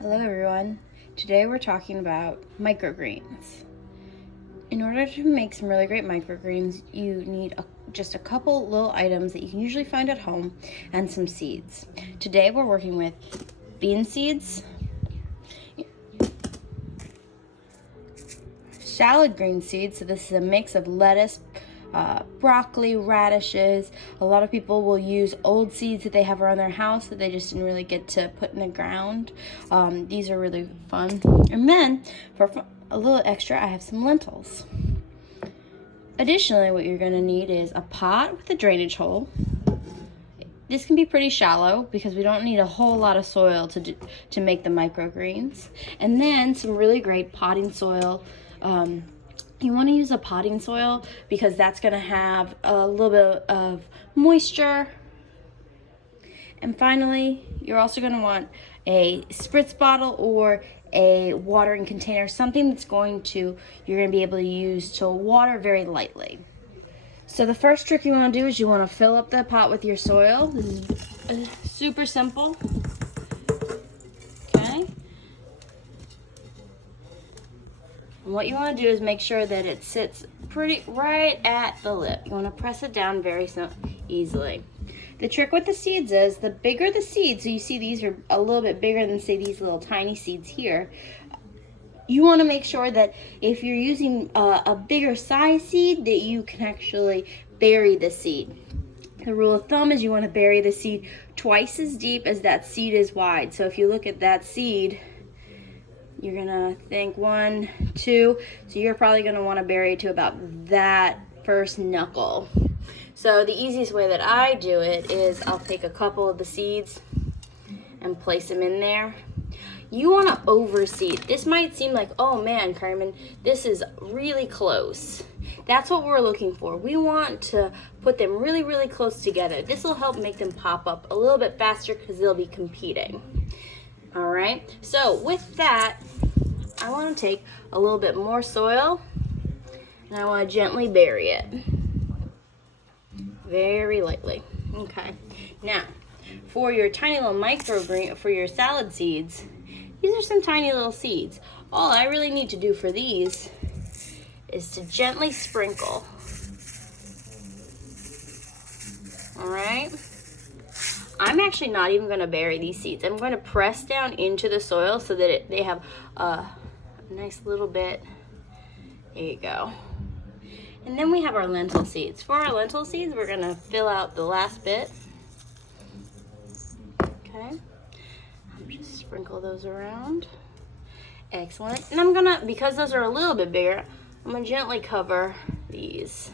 Hello everyone. Today we're talking about microgreens. In order to make some really great microgreens, you need just a couple little items that you can usually find at home and some seeds. Today we're working with bean seeds, salad green seeds, so this is a mix of lettuce, broccoli, radishes. A lot of people will use old seeds that they have around their house that they just didn't really get to put in the ground. These are really fun. And then for a little extra, I have some lentils. Additionally, what you're going to need is a pot with a drainage hole. This can be pretty shallow because we don't need a whole lot of soil to make the microgreens. And then some really great potting soil. You want to use a potting soil because that's going to have a little bit of moisture. And finally, you're also going to want a spritz bottle or a watering container, something that's you're going to be able to use to water very lightly. So the first trick you want to do is you want to fill up the pot with your soil. This is super simple. Okay. And what you want to do is make sure that it sits pretty right at the lip. You want to press it down very easily. The trick with the seeds is the bigger the seeds, so you see these are a little bit bigger than say these little tiny seeds here. You want to make sure that if you're using a bigger size seed that you can actually bury the seed. The rule of thumb is you want to bury the seed twice as deep as that seed is wide. So if you look at that seed, you're gonna think 1, 2, so you're probably gonna want to bury it to about that first knuckle. So the easiest way that I do it is I'll take a couple of the seeds and place them in there. You want to overseed. This might seem like, oh man, Carmen, this is really close. That's what we're looking for. We want to put them really, really close together. This will help make them pop up a little bit faster because they'll be competing. All right, so with that, I want to take a little bit more soil and I want to gently bury it. Very lightly. Okay, now for your tiny little microgreen, for your salad seeds, these are some tiny little seeds. All I really need to do for these is to gently sprinkle. All right. I'm actually not even going to bury these seeds. I'm going to press down into the soil so that they have a nice little bit. There you go. And then we have our lentil seeds. For our lentil seeds, we're going to fill out the last bit. Okay. Just sprinkle those around. Excellent. And I'm going to, because those are a little bit bigger, I'm going to gently cover these.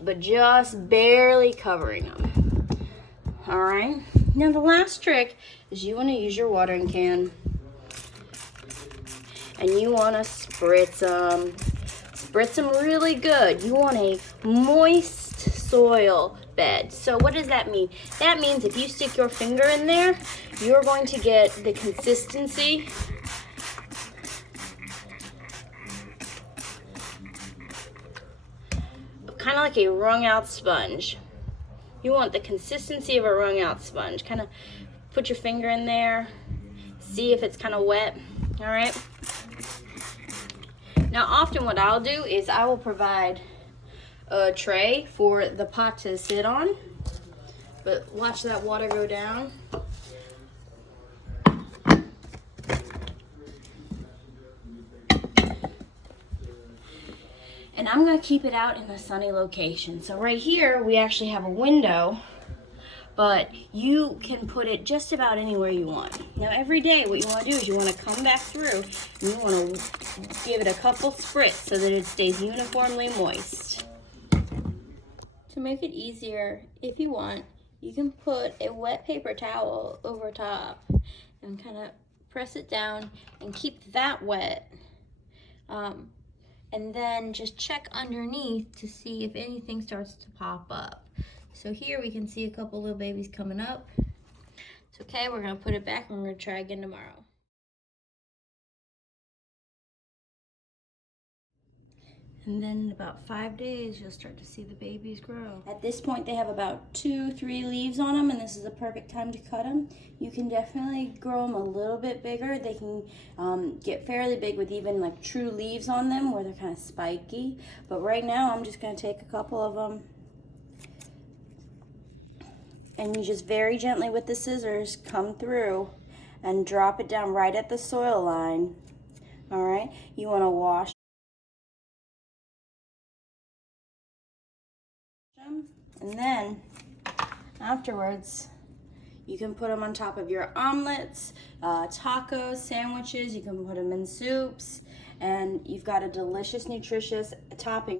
But just barely covering them. All right, now the last trick is you want to use your watering can and you want to spritz them. Spritz them really good. You want a moist soil bed. So what does that mean? That means if you stick your finger in there, you're going to get the consistency of kind of like a wrung out sponge. You want the consistency of a wrung out sponge. Kind of put your finger in there, see if it's kind of wet. All right. Now often what I'll do is I will provide a tray for the pot to sit on, but watch that water go down. And I'm going to keep it out in a sunny location. So right here, we actually have a window, but you can put it just about anywhere you want. Now every day, what you want to do is you want to come back through and you want to give it a couple spritz so that it stays uniformly moist. To make it easier, if you want, you can put a wet paper towel over top and kind of press it down and keep that wet. And then just check underneath to see if anything starts to pop up. So here we can see a couple little babies coming up. It's okay, we're gonna put it back and we're gonna try again tomorrow. And then in about 5 days, you'll start to see the babies grow. At this point, they have about 2-3 leaves on them, and this is the perfect time to cut them. You can definitely grow them a little bit bigger. They can get fairly big with even like true leaves on them where they're kind of spiky. But right now, I'm just gonna take a couple of them, and you just very gently with the scissors come through and drop it down right at the soil line. All right, you wanna wash them, and then afterwards, you can put them on top of your omelets, tacos, sandwiches. You can put them in soups, and you've got a delicious, nutritious topping.